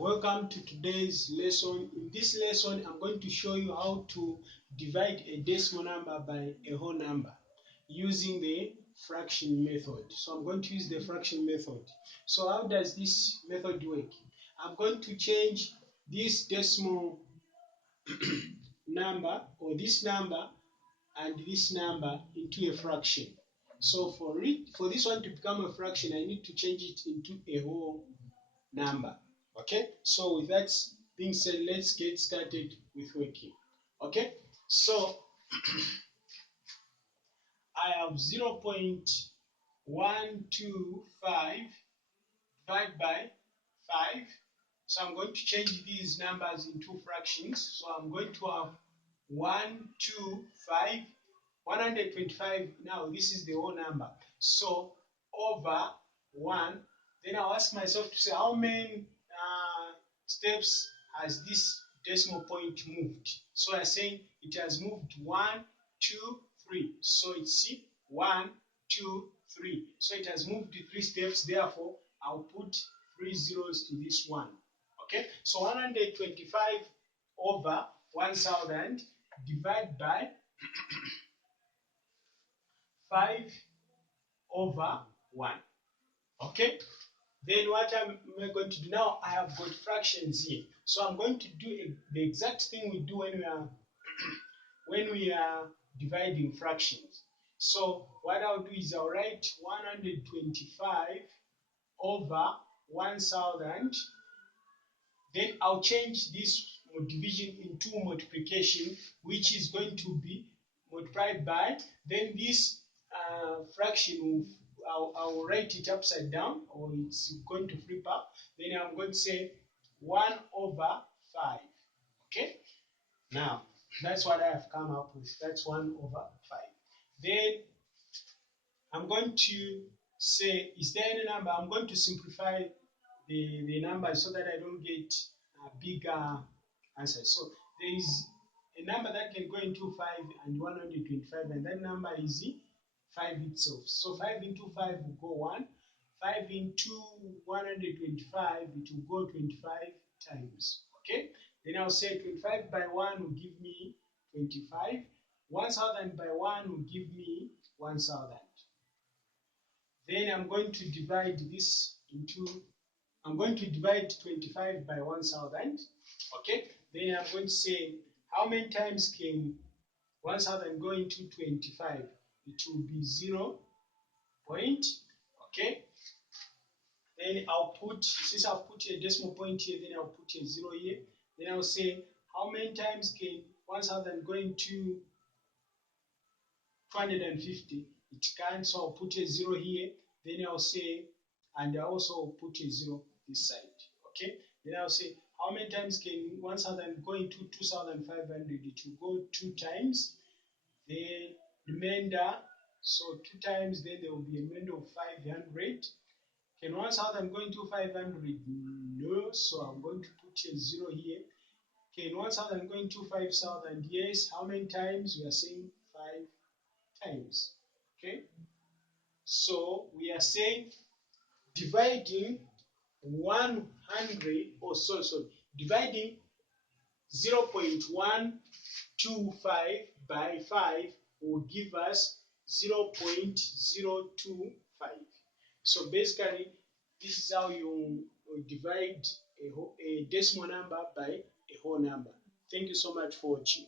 Welcome to today's lesson. In this lesson, I'm going to show you how to divide a decimal number by a whole number using the fraction method. So I'm going to use the fraction method. So how does this method work? I'm going to change this decimal number or this number and this number into a fraction. So for this one to become a fraction, I need to change it into a whole number. Okay, so with that being said, let's get started with working. Okay, so I have 0.125 divided by 5. So I'm going to change these numbers into fractions. So I'm going to have 125, 125. Now this is the whole number. So over 1. Then I'll ask myself to say how many steps has this decimal point moved. So I'm saying it has moved 1, 2, 3. So it's 1, 2, 3. So it has moved 3 steps. Therefore, I'll put 3 zeros to this one. Okay, so 125 over 1000 divided by 5 over 1. Okay, then what am I going to do now? I have got fractions here, so I'm going to do the exact thing we do when we are dividing fractions. So what I'll do is I'll write 125 over 1000. Then I'll change this division into multiplication, which is going to be multiplied by, then this fraction, I'll write it upside down, or it's going to flip up. Then I'm going to say 1 over 5. Okay? Now, that's what I have come up with. That's 1 over 5. Then I'm going to say, is there any number? I'm going to simplify the numbers so that I don't get bigger answers. So there is a number that can go into 5 and 125, and that number is 5 itself. So 5 into 5 will go 1. 5 into 125, it will go 25 times. Okay? Then I'll say 25 by 1 will give me 25. 1000 by 1 will give me 1000. Then I'm going to divide this into, I'm going to divide 25 by 1000. Okay? Then I'm going to say, how many times can 1000 go into 25? It will be 0 point. Okay? Then I'll put, since I've put a decimal point here, then I'll put a 0 here. Then I'll say, how many times can 1000 go into 250? It can't, so I'll put a 0 here. Then I'll say, and I also put a 0 this side. Okay? Then I'll say, how many times can 1000 go into 2500? It will go 2 times. The remainder, so 2 times, then there will be a remainder of 500. Can 1000 go into 500? No, so I'm going to put a 0 here. Can 1000 go into 5000? Yes. How many times? We are saying 5 times. Okay? So we are saying dividing 100, or dividing 0.125 by 5 will give us 0.025. So basically, this is how you divide a decimal number by a whole number. Thank you so much for watching.